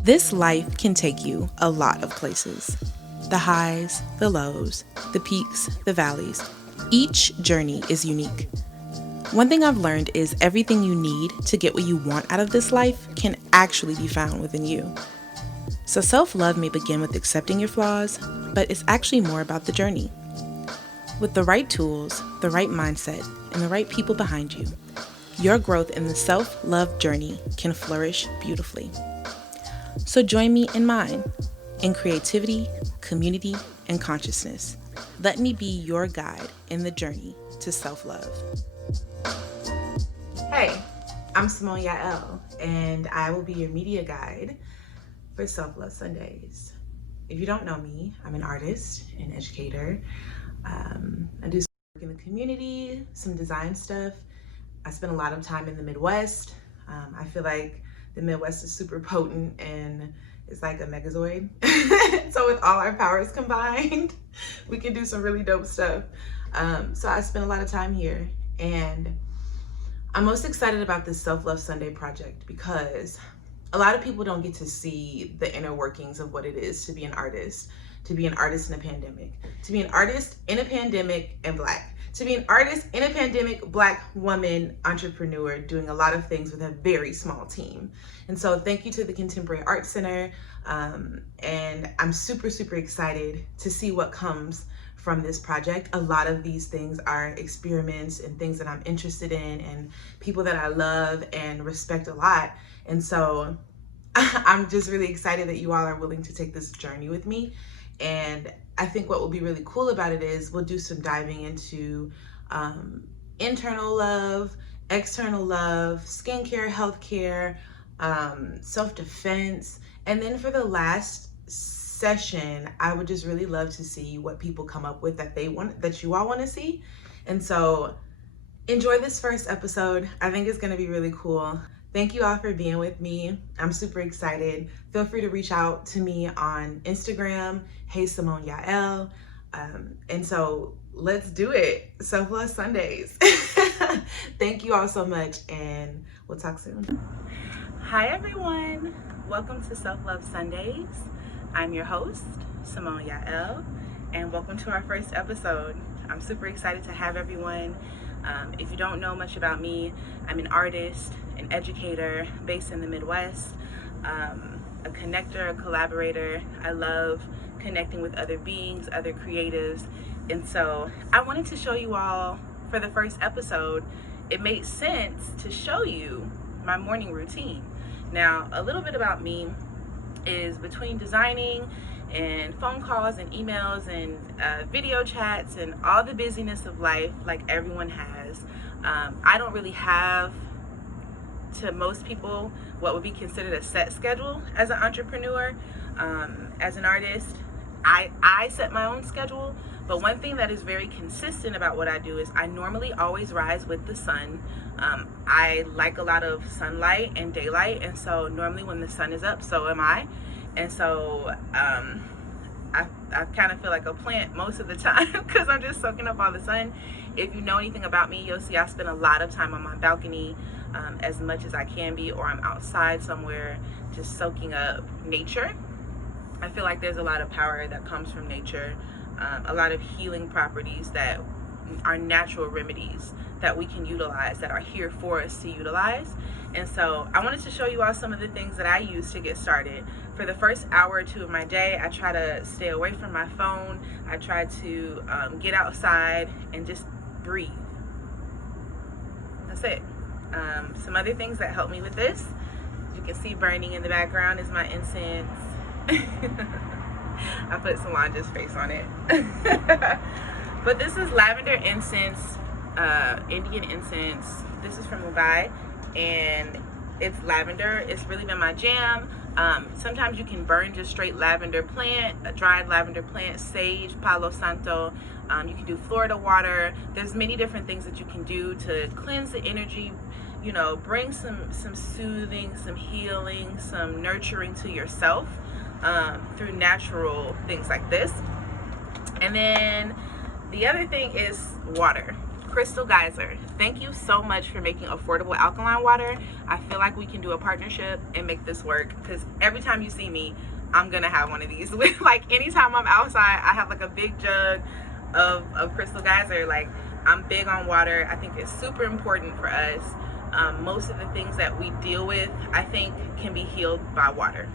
This life can take you a lot of places. The highs, the lows, the peaks, the valleys. Each journey is unique. One thing I've learned is everything you need to get what you want out of this life can actually be found within you. So self-love may begin with accepting your flaws, but it's actually more about the journey. With the right tools, the right mindset, and the right people behind you, your growth in the self-love journey can flourish beautifully. So join me in mine, in creativity, community, and consciousness. Let me be your guide in the journey to self-love. Hey, I'm Simone Yael, and I will be your media guide for Self-Love Sundays. If you don't know me, I'm an artist and educator. I do some work in the community, some design stuff. I spend a lot of time in the Midwest. I feel like the Midwest is super potent and it's like a megazoid. So with all our powers combined, we can do some really dope stuff. So I spend a lot of time here, and I'm most excited about this Self-Love Sunday project because a lot of people don't get to see the inner workings of what it is to be an artist, to be an artist in a pandemic, to be an artist in a pandemic and Black, to be an artist in a pandemic, Black woman, entrepreneur, doing a lot of things with a very small team. And so thank you to the Contemporary Art Center. And I'm super, super excited to see what comes from this project. A lot of these things are experiments and things that I'm interested in and people that I love and respect a lot. And so I'm just really excited that you all are willing to take this journey with me. And I think what will be really cool about it is we'll do some diving into internal love, external love, skincare, healthcare, self-defense. And then for the last session, I would just really love to see what people come up with that you all want to see. And so enjoy this first episode. I think it's going to be really cool. Thank you all for being with me. I'm super excited. Feel free to reach out to me on Instagram, Hey Simone Yael. And so let's do it. Self-Love Sundays. Thank you all so much, and we'll talk soon. Hi everyone. Welcome to Self-Love Sundays. I'm your host, Simone Yael, and welcome to our first episode. I'm super excited to have everyone. If you don't know much about me, I'm an artist, an educator based in the Midwest, a connector, a collaborator. I love connecting with other beings, other creatives. And so I wanted to show you all, for the first episode, it made sense to show you my morning routine. Now, a little bit about me is between designing and phone calls and emails and video chats and all the busyness of life like everyone has. I don't really have, to most people, what would be considered a set schedule as an entrepreneur. As an artist, I set my own schedule, but one thing that is very consistent about what I do is I normally always rise with the sun. I like a lot of sunlight and daylight, and so normally when the sun is up, so am I. And so I kind of feel like a plant most of the time because I'm just soaking up all the sun. If you know anything about me, you'll see I spend a lot of time on my balcony, as much as I can be, or I'm outside somewhere just soaking up nature. I feel like there's a lot of power that comes from nature, a lot of healing properties that are natural remedies that we can utilize, that are here for us to utilize. And so I wanted to show you all some of the things that I use to get started. For the first hour or two of my day, I try to stay away from my phone. I try to get outside and just breathe. That's it. Some other things that help me with this, as you can see burning in the background, is my incense. I put Solange's face on it. But this is lavender incense, Indian incense. This is from Mumbai, and it's lavender. It's really been my jam. Sometimes you can burn just straight lavender plant, a dried lavender plant, sage, palo santo. You can do Florida water. There's many different things that you can do to cleanse the energy, you know, bring some soothing, some healing, some nurturing to yourself through natural things like this. And then the other thing is water. Crystal Geyser, thank you so much for making affordable alkaline water. I feel like we can do a partnership and make this work, because every time you see me, I'm gonna have one of these. Like anytime I'm outside, I have like a big jug of Crystal Geyser. Like, I'm big on water. I think it's super important for us. Most of the things that we deal with, I think, can be healed by water.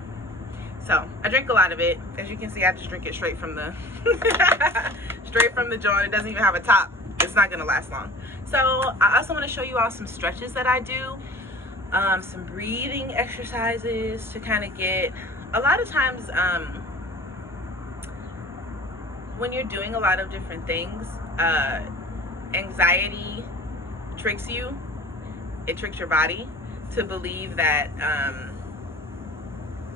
So I drink a lot of it. As you can see, I just drink it straight from the straight from the joint. It doesn't even have a top. It's not gonna last long. So I also want to show you all some stretches that I do, some breathing exercises to kind of get, a lot of times when you're doing a lot of different things, anxiety tricks you. It tricks your body to believe that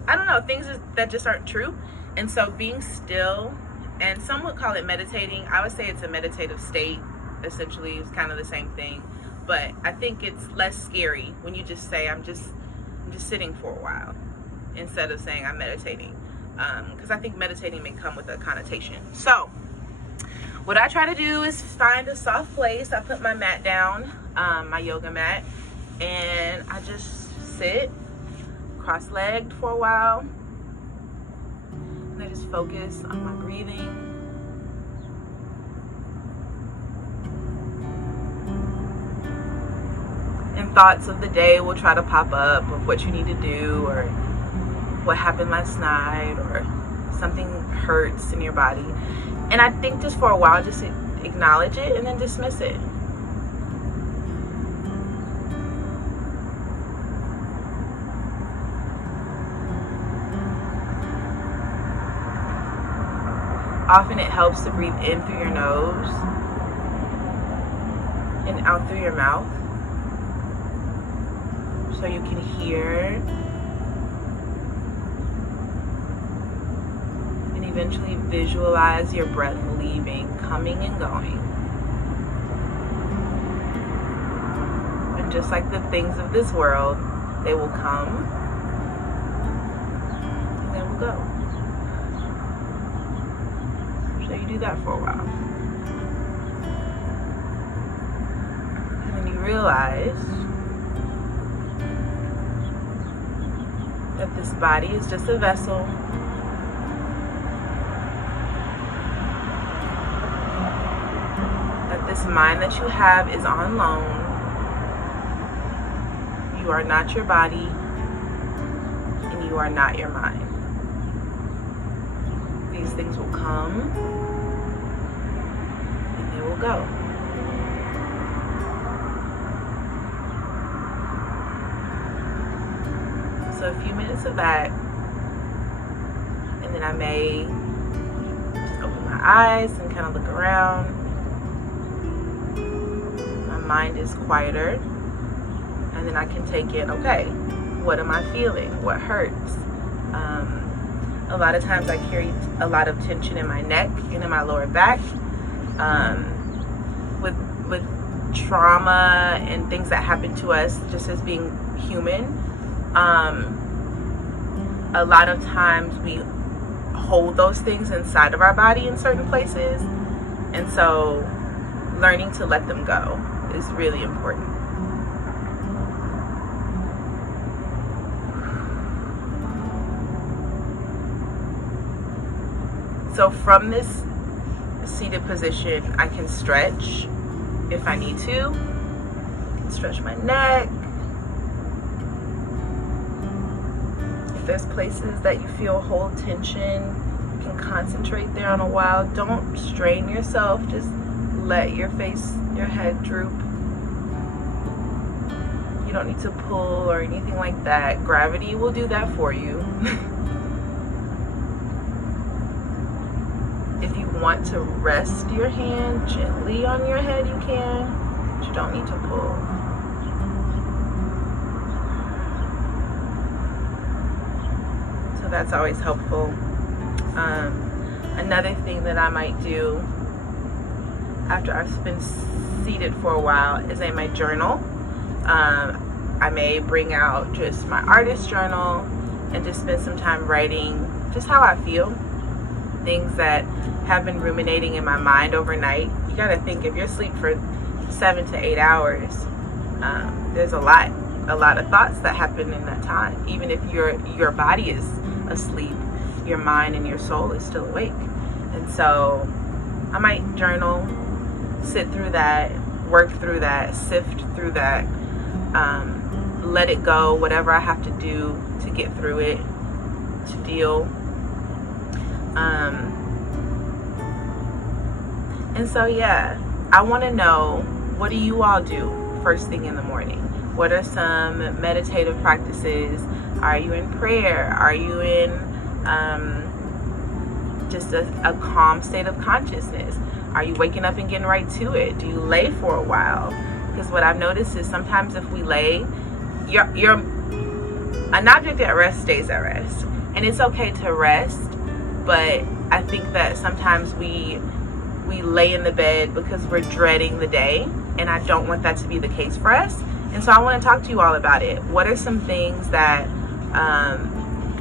I don't know, things that just aren't true. And so being still, and some would call it meditating, I would say it's a meditative state. Essentially, it's kind of the same thing, but I think it's less scary when you just say I'm just sitting for a while, instead of saying I'm meditating, because I think meditating may come with a connotation. So what I try to do is find a soft place. I put my mat down, my yoga mat, and I just sit cross-legged for a while, and I just focus on my breathing. And thoughts of the day will try to pop up of what you need to do, or what happened last night, or something hurts in your body. And I think just for a while, just acknowledge it and then dismiss it. Often it helps to breathe in through your nose and out through your mouth, so you can hear and eventually visualize your breath leaving, coming and going. And just like the things of this world, they will come and they will go. So you do that for a while. And then you realize that this body is just a vessel. That this mind that you have is on loan. You are not your body, and you are not your mind. These things will come, and they will go. So a few minutes of that, and then I may just open my eyes and kind of look around. My mind is quieter, and then I can take in, okay, what am I feeling? What hurts? A lot of times I carry a lot of tension in my neck and in my lower back. With trauma and things that happen to us just as being human, a lot of times we hold those things inside of our body in certain places, and so learning to let them go is really important. So from this seated position, I can stretch if I need to. I can stretch my neck. If there's places that you feel hold tension, you can concentrate there on a while. Don't strain yourself. Just let your face, your head droop. You don't need to pull or anything like that. Gravity will do that for you. If you want to rest your hand gently on your head, you can, but you don't need to pull. So that's always helpful. Another thing that I might do after I've been seated for a while is I might journal. I may bring out just my artist journal and just spend some time writing just how I feel. Things that have been ruminating in my mind overnight. You gotta think, if you're asleep for 7 to 8 hours, there's a lot of thoughts that happen in that time. Even if your body is asleep, your mind and your soul is still awake. And so I might journal, sit through that, work through that, sift through that, let it go, whatever I have to do to get through it, to deal. And so yeah, I want to know, what do you all do first thing in the morning? What are some meditative practices? Are you in prayer? Are you in just a calm state of consciousness? Are you waking up and getting right to it? Do you lay for a while? Because what I've noticed is sometimes if we lay, an object at rest stays at rest. And it's okay to rest, but I think that sometimes we lay in the bed because we're dreading the day, and I don't want that to be the case for us. And so I want to talk to you all about it. What are some things that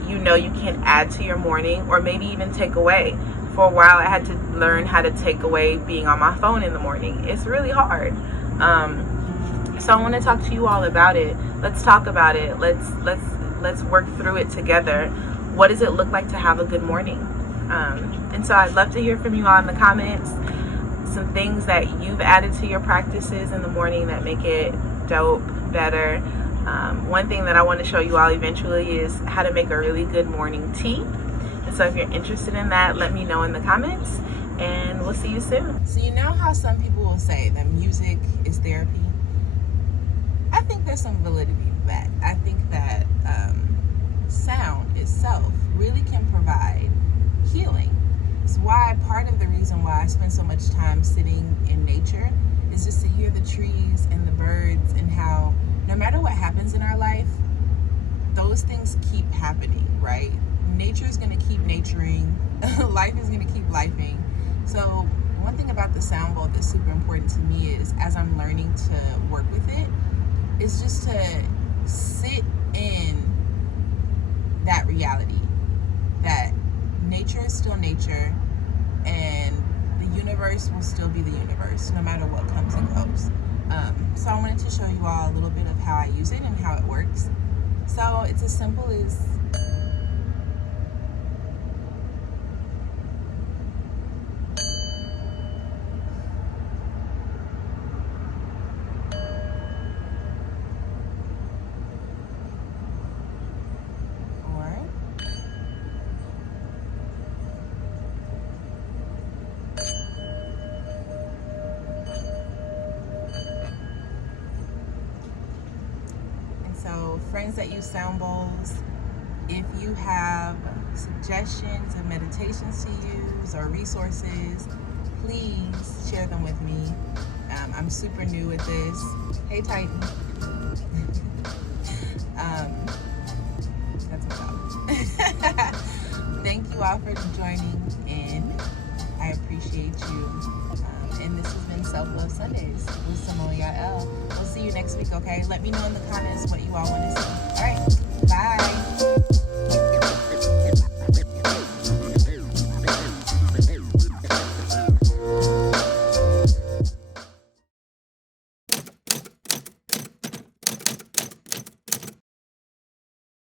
you can add to your morning, or maybe even take away? For a while I had to learn how to take away being on my phone in the morning. It's really hard. So I want to talk to you all about it. Let's talk about it. Let's work through it together. What does it look like to have a good morning? And so I'd love to hear from you all in the comments. Some things that you've added to your practices in the morning that make it dope, better. One thing that I want to show you all eventually is how to make a really good morning tea. And so if you're interested in that, let me know in the comments, and we'll see you soon. So you know how some people will say that music is therapy? I think there's some validity to that. I think that sound itself really can provide healing. It's why part of the reason why I spend so much time sitting in nature is just to hear the trees and the birds, and how no matter what happens in our life, those things keep happening, right? Nature is going to keep naturing. Life is going to keep lifing. So one thing about the sound bowl that's super important to me is, as I'm learning to work with it, is just to sit in that reality that nature is still nature, and the universe will still be the universe no matter what comes and goes. So I wanted to show you all a little bit of how I use it and how it works. So it's as simple as So friends that use sound bowls, if you have suggestions of meditations to use or resources, please share them with me. I'm super new at this. Hey Titan. That's what's up. Thank you all for joining in. I appreciate you. And this has been Self-Love Sundays with Simone Yael. We'll see you next week, okay? Let me know in the comments what you all want to see. All right, bye.